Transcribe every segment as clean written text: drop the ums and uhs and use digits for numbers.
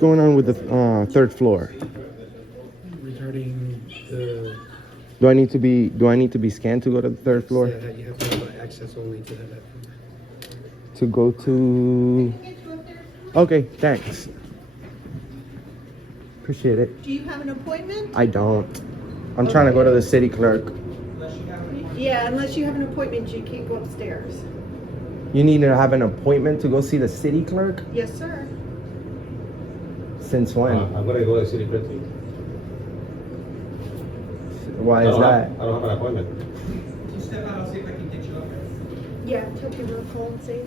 going on with the third floor? Regarding the... Do I need to be scanned to go to the third floor? You have to have access only to that. To go to... Okay, thanks. Appreciate it. Do you have an appointment? I don't. I'm trying to go to the city clerk. Yeah, unless you have an appointment, you can't go upstairs. You need to have an appointment to go see the city clerk? Yes, sir. Since when? I'm gonna go to the city clerk. Why is that? I don't have an appointment. Just step out, I'll see if I can get you up there. Yeah, take your roll call and see.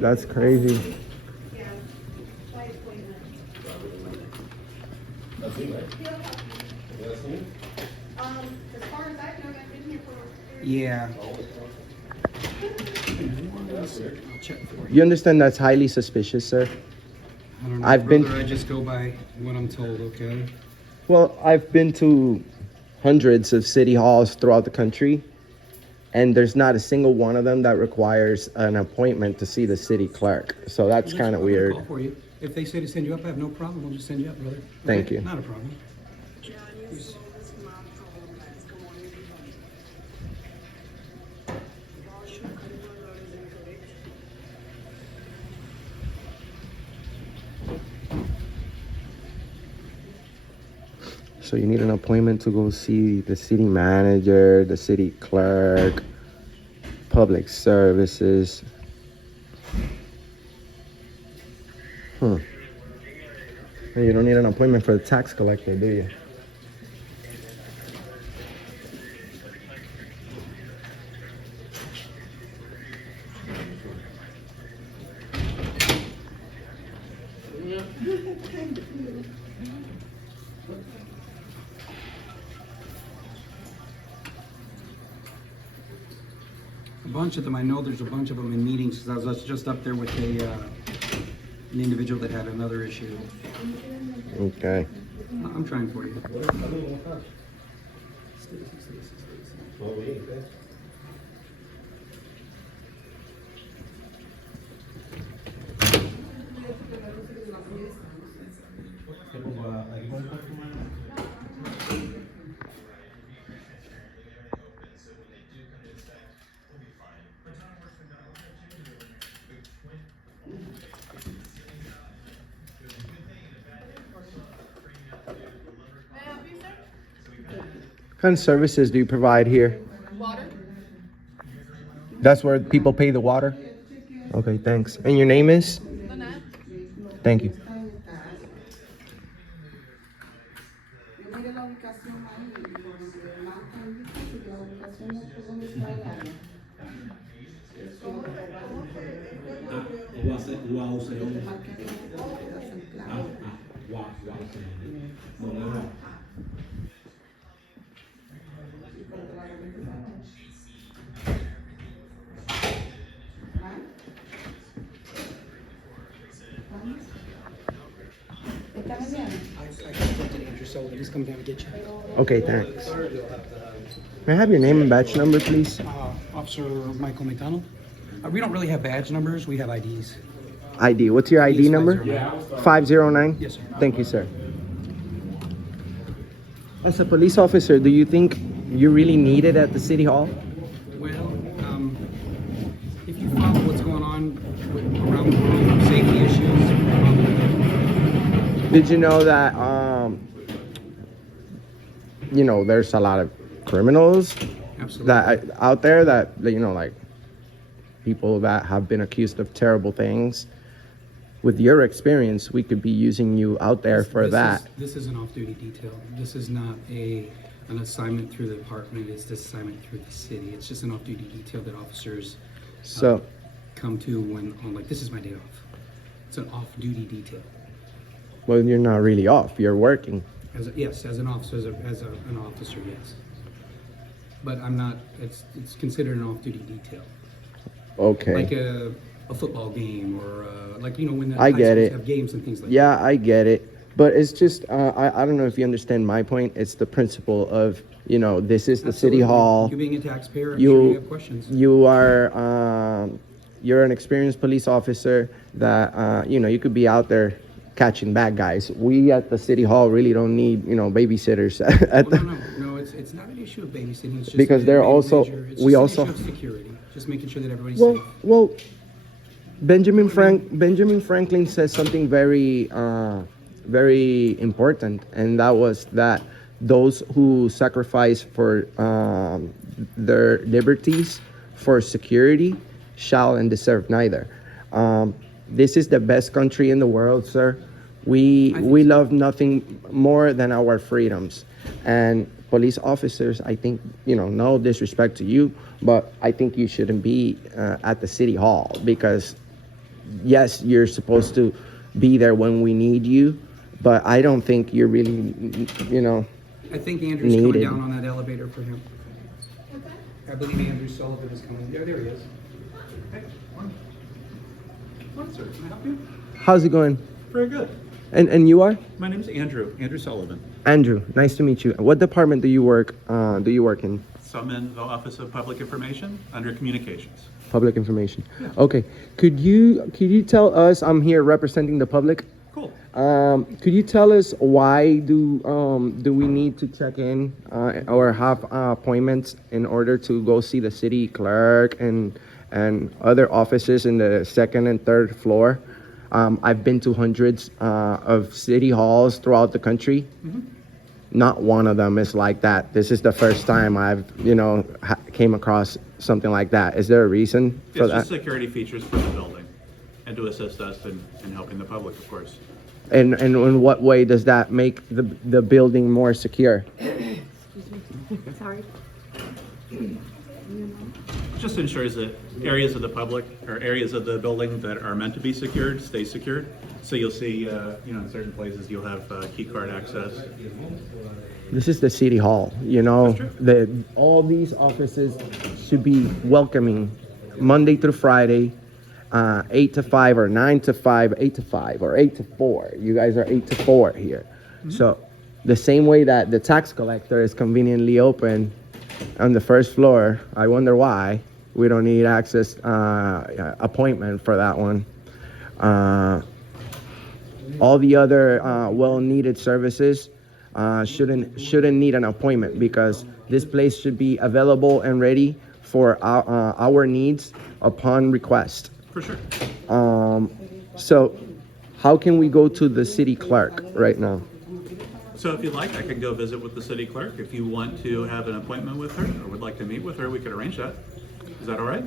That's crazy. Yeah, by appointment. That's me, right? That's me? As far as I know, I've been here for... Yeah. I'll check for you. You understand that's highly suspicious, sir? I don't know, I've been- I just go by what I'm told, okay? Well, I've been to hundreds of city halls throughout the country, and there's not a single one of them that requires an appointment to see the city clerk. So that's kind of I'll weird. call for you. If they say to send you up, I have no problem. I'll just send you up, brother. Thank Okay? you. Not a problem. So you need an appointment to go see the city manager, the city clerk, public services. And you don't need an appointment for the tax collector, do you? A bunch of them, I know there's a bunch of them in meetings, because I was just up there with an individual that had another issue. Okay. I'm trying for you. What kind of services do you provide here? Water? That's where people pay the water? Okay, thanks. And your name is? Lynette? Thank you. I contacted Andrew, so he's come down to get you. Okay, thanks. May I have your name and badge number, please? Officer Michael McDonald. We don't really have badge numbers, we have IDs. ID. What's your ID Yes, number? 509. 509? Yes, sir. Thank you, sir. As a police officer, do you think you really need it at the city hall? Well, if you follow what's going on around the world, safety issues, Did you know that, there's a lot of criminals absolutely. that out there that, like people that have been accused of terrible things. With your experience, we could be using you out there for that. This is an off-duty detail. This is not an assignment through the department. It's this assignment through the city. It's just an off-duty detail that officers So, come to when on like this is my day off. It's an off-duty detail. well, you're not really off. You're working. Yes, as an officer, an officer, yes. But I'm not. It's considered an off-duty detail, Okay. like a football game or when the I high get schools it. have games and things like Yeah, I get it. But it's just, I don't know if you understand my point. It's the principle of, this is that. the city Absolutely. hall. You being a taxpayer, I'm sure you have questions. You are, you're an experienced police officer that, you could be out there catching bad guys. We at the city hall really don't need, babysitters at Well, the, no, it's not an issue of babysitting, it's just. Because a they're major- also- it's we just also- an issue of security, just making sure that everybody's well, safe. well, Benjamin Franklin says something very important, and that was that those who sacrifice for their liberties for security shall and deserve neither. This is the best country in the world, sir. We love nothing more than our freedoms, and police officers, I think, no disrespect to you, but I think you shouldn't be at the city hall because, yes, you're supposed to be there when we need you, but I don't think you're really, I think Andrew's coming needed. down on that elevator for him. I believe Andrew Sullivan is coming, yeah, there he is. Hey, morning. Morning, sir, can I help you? How's it going? Very good. And you are? My name's Andrew Sullivan. Andrew, nice to meet you. What department do you work in? So I'm in the Office of Public Information under Communications. Public information. Okay. Could you tell us, I'm here representing the public. Cool. Could you tell us why do we need to check in or have appointments in order to go see the city clerk and other offices in the second and third floor? I've been to hundreds of city halls throughout the country. Mm-hmm. Not one of them is like that. This is the first time I've came across something like that. Is there a reason for It's that? just security features for the building and to assist us in helping the public, of course. And in what way does that make the building more secure? Sorry. Just ensures that areas of the public or areas of the building that are meant to be secured stay secured. So you'll see, in certain places you'll have key card access. This is the city hall, That's true. All these offices should be welcoming Monday through Friday, 8 to 5 or 9 to 5, 8 to 5 or 8 to 4. You guys are 8 to 4 here. Mm-hmm. So the same way that the tax collector is conveniently open on the first floor, I wonder why we don't need access appointment for that one. All the other well-needed services shouldn't need an appointment because this place should be available and ready for our needs upon request. For sure. So how can we go to the city clerk right now? So if you'd like, I can go visit with the city clerk. If you want to have an appointment with her or would like to meet with her, we could arrange that. Is that all right?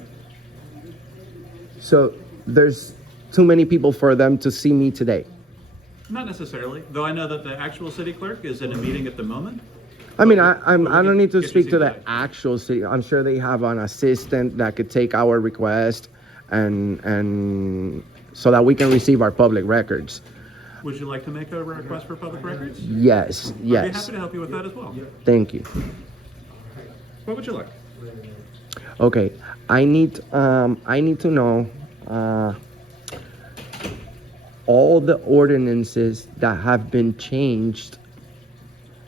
So there's too many people for them to see me today. Not necessarily, though I know that the actual city clerk is in a meeting at the moment. I mean, I don't need to Get your speak to the seat back. actual city. I'm sure they have an assistant that could take our request and so that we can receive our public records. Would you like to make a request for public records? Yes, I'd be yes. happy to help you with that as well. Thank you. What would you like? Okay, I need to know all the ordinances that have been changed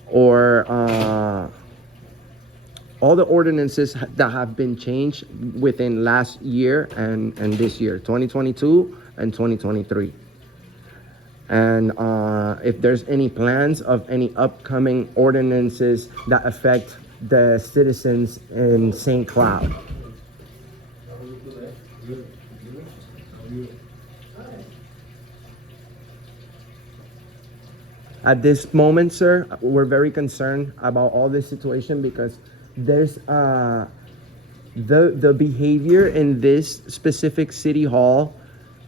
or all the ordinances that have been changed within last year and this year, 2022 and 2023. And if there's any plans of any upcoming ordinances that affect the citizens in St. Cloud. At this moment, sir, we're very concerned about all this situation because there's the behavior in this specific city hall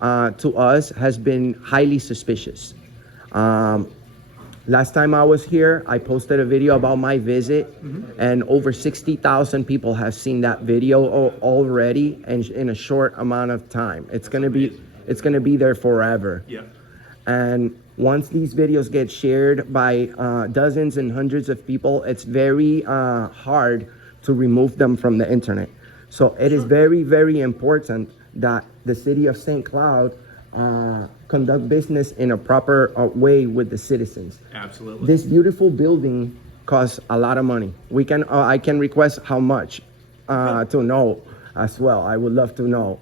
to us has been highly suspicious. Last time I was here, I posted a video about my visit, and over 60,000 people have seen that video already, and in a short amount of time. It's gonna be there forever. Yeah. And once these videos get shared by dozens and hundreds of people, it's very hard to remove them from the internet. So it is very, very important that the city of St. Cloud conduct business in a proper way with the citizens. Absolutely. This beautiful building costs a lot of money. I can request how much to know as well. I would love to know.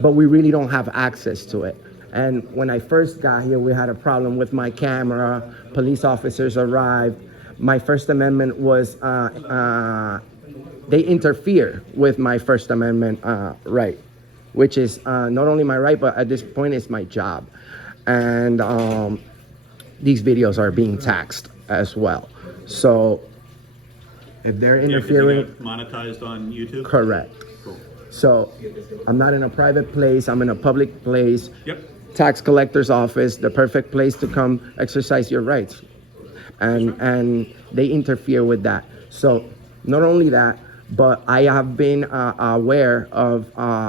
But we really don't have access to it. And when I first got here, we had a problem with my camera. Police officers arrived. My First Amendment was, they interfere with my First Amendment right, which is not only my right, but at this point, it's my job. And these videos are being taxed as well. So if they're Yeah, 'cause interfering, you got monetized on YouTube? correct. Cool. So I'm not in a private place, I'm in a public place. Yep. Tax collector's office, the perfect place to come exercise your rights. And they interfere with that. So not only that, but I have been aware of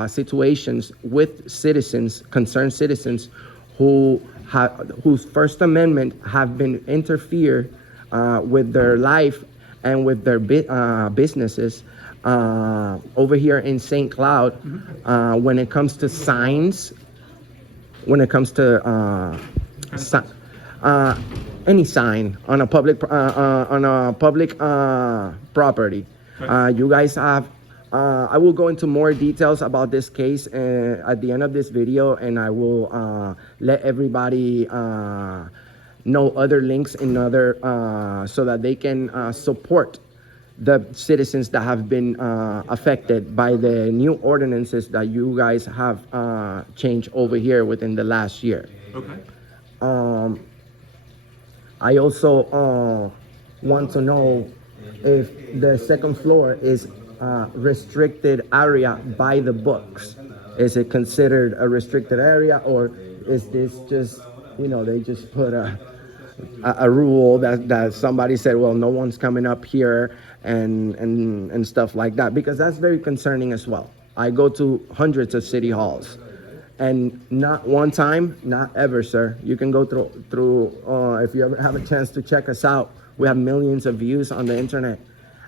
situations with citizens, concerned citizens, whose First Amendment have been interfered with their life and with their businesses over here in St. Cloud. When it comes to signs, when it comes to any sign on a public property. You guys have. I will go into more details about this case at the end of this video, and I will let everybody know other links in other so that they can support the citizens that have been affected by the new ordinances that you guys have changed over here within the last year. Okay. I also want to know if the second floor is restricted area by the books. Is it considered a restricted area, or is this just, they just put a rule that somebody said, well, no one's coming up here and stuff like that? Because that's very concerning as well. I go to hundreds of city halls, and not one time, not ever, sir. You can go through if you ever have a chance to check us out. We have millions of views on the internet,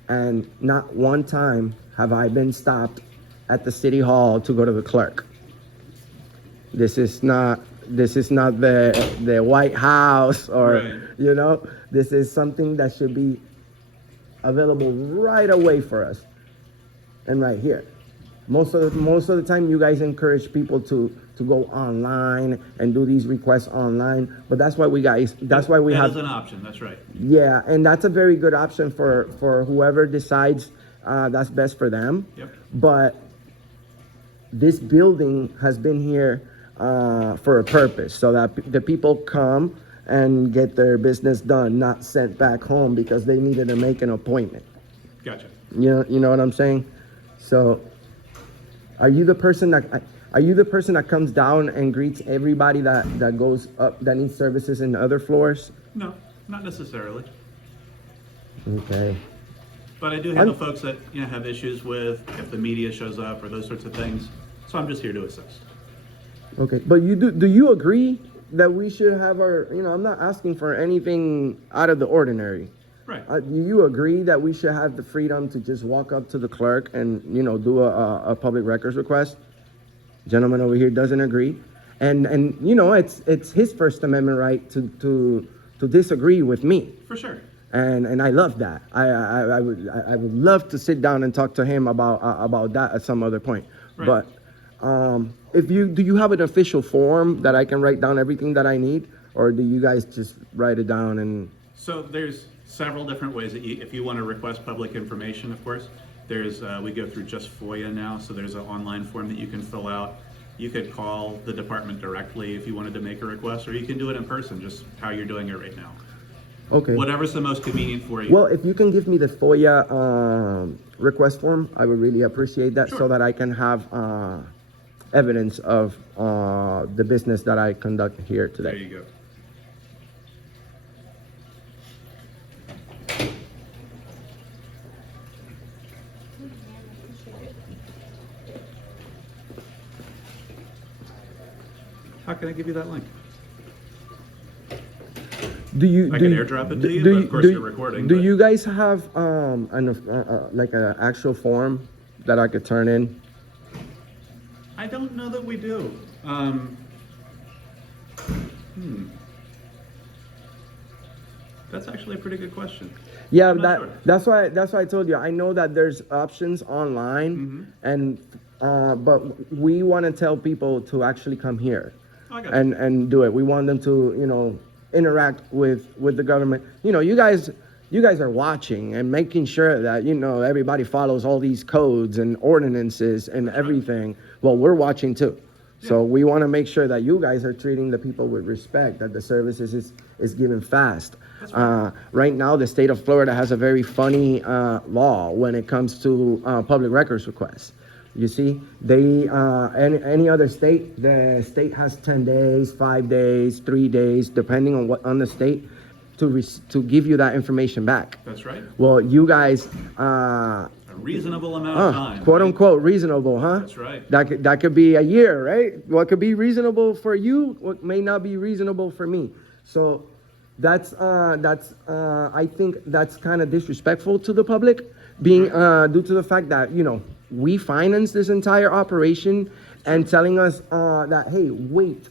and not one time have I been stopped at the city hall to go to the clerk. This is not the White House, or Right. This is something that should be available right away for us, and right here. Most of the time, you guys encourage people to go online and do these requests online, but that's why we have That is an option, that's right. yeah, and that's a very good option for whoever decides that's best for them. Yep. But this building has been here for a purpose, so that the people come and get their business done, not sent back home because they needed to make an appointment. Gotcha. You know what I'm saying? So, are you the person that comes down and greets everybody that goes up, that needs services in other floors? No, not necessarily. Okay. But I do handle folks that have issues with if the media shows up or those sorts of things. So I'm just here to assist. Okay, but do you agree that we should have our, I'm not asking for anything out of the ordinary. Right. Do you agree that we should have the freedom to just walk up to the clerk and, do a public records request? Gentleman over here doesn't agree. And it's his First Amendment right to disagree with me. For sure. And I love that. I would love to sit down and talk to him about that at some other point. Right. But do you have an official form that I can write down everything that I need, or do you guys just write it down and? So there's several different ways that if you want to request public information, of course, there's we go through just FOIA now, so there's an online form that you can fill out. You could call the department directly if you wanted to make a request, or you can do it in person, just how you're doing it right now. Okay. Whatever's the most convenient for you. Well, if you can give me the FOIA request form, I would really appreciate that. Sure. So that I can have evidence of the business that I conduct here today. There you go. How can I give you that link? Do you? I can airdrop it to you, but of course you're recording, Do but- you guys have like an actual form that I could turn in? I don't know that we do. That's actually a pretty good question. Yeah, I'm not sure. that's why I told you. I know that there's options online, Mm-hmm. and but we want to tell people to actually come here. I got and do it. We want them to, interact with the government. You guys are watching and making sure that, everybody follows all these codes and ordinances and everything. Well, we're watching too. So we want to make sure that you guys are treating the people with respect, that the services is given fast. Right now, the state of Florida has a very funny law when it comes to public records requests. You see, any other state, the state has 10 days, 5 days, 3 days, depending on the state, to give you that information back. That's right. Well, you guys, A reasonable amount of time. quote right? unquote reasonable, huh? That's right. That could be a year, right? What could be reasonable for you, what may not be reasonable for me. So that's I think that's kind of disrespectful to the public, being due to the fact that we finance this entire operation and telling us that, hey, wait.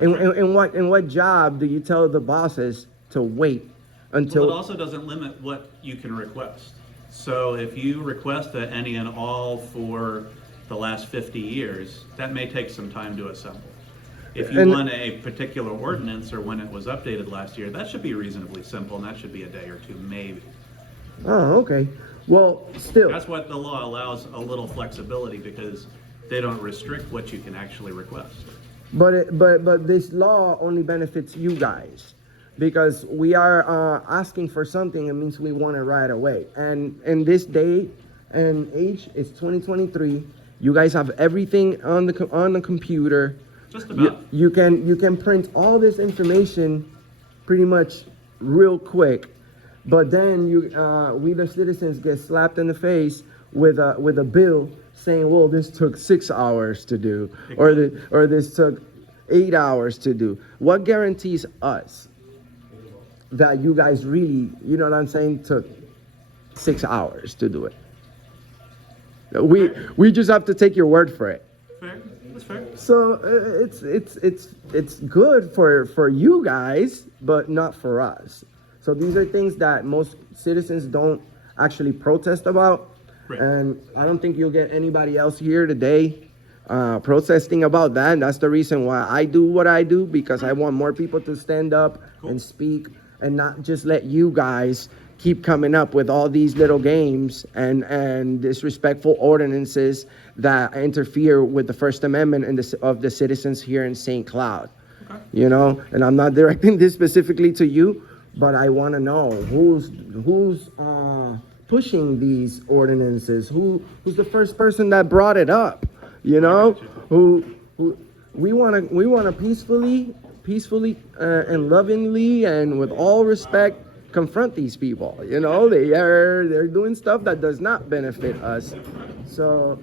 In what job do you tell the bosses to wait until? Well, it also doesn't limit what you can request. So if you request that any and all for the last 50 years, that may take some time to assemble. If you want a particular ordinance or when it was updated last year, that should be reasonably simple, and that should be a day or two, maybe. Oh, okay. Well, still. That's what the law allows, a little flexibility, because they don't restrict what you can actually request. But this law only benefits you guys, because we are asking for something. It means we want it right away. And in this day and age, it's 2023. You guys have everything on the computer. Just about. You can print all this information pretty much real quick. But then we the citizens get slapped in the face with a bill saying, well, this took 6 hours to do, or this took 8 hours to do. What guarantees us that you guys really, you know what I'm saying, took 6 hours to do it? We just have to take your word for it. Fair. That's fair. So it's good for you guys, but not for us. So these are things that most citizens don't actually protest about. Right. And I don't think you'll get anybody else here today protesting about that. And that's the reason why I do what I do, because I want more people to stand up and speak, and not just let you guys keep coming up with all these little games and disrespectful ordinances that interfere with the First Amendment of the citizens here in St. Cloud. Okay. And I'm not directing this specifically to you, but I want to know who's pushing these ordinances. Who's the first person that brought it up? Who we want to peacefully and lovingly and with all respect confront these people. They're doing stuff that does not benefit us. So,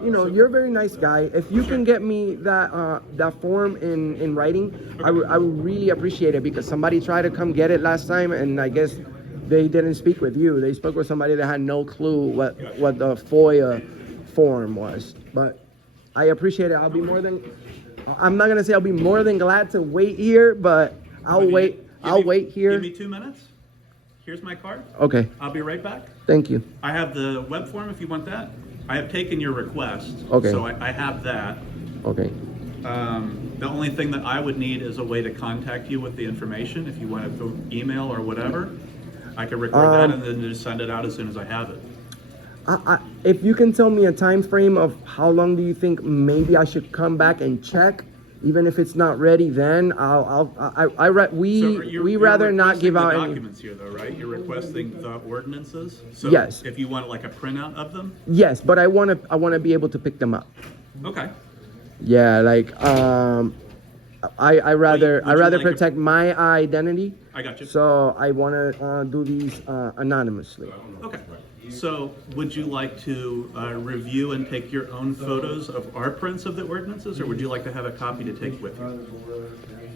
you're a very nice guy. If you can get me that form in writing, I would really appreciate it, because somebody tried to come get it last time, and I guess they didn't speak with you. They spoke with somebody that had no clue what the FOIA form was. But I appreciate it. I'm not gonna say I'll be more than glad to wait here, but I'll wait here. Give me 2 minutes. Here's my card. Okay. I'll be right back. Thank you. I have the web form if you want that. I have taken your request. Okay. So I have that. Okay. The only thing that I would need is a way to contact you with the information. If you want to go email or whatever, I can record that and then just send it out as soon as I have it. If you can tell me a time frame of how long do you think maybe I should come back and check, even if it's not ready, then we rather not give out the any documents here, though, right? You're requesting the ordinances. So yes. If you want like a printout of them. Yes, but I want to be able to pick them up. Okay. Yeah, like I rather like protect my identity. I got you. So I want to do these anonymously. Okay. So would you like to review and take your own photos of our prints of the ordinances, or would you like to have a copy to take with you?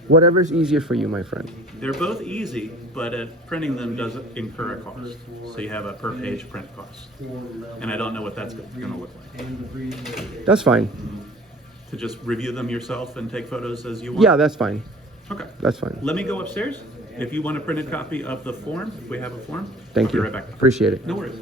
Whatever's easier for you, my friend. They're both easy, but printing them does incur a cost. So you have a per page print cost. And I don't know what that's going to look like. That's fine. To just review them yourself and take photos as you want? Yeah, that's fine. Okay. That's fine. Let me go upstairs. If you want a printed copy of the form, if we have a form, Thank I'll be you. right back. Appreciate it. No worries.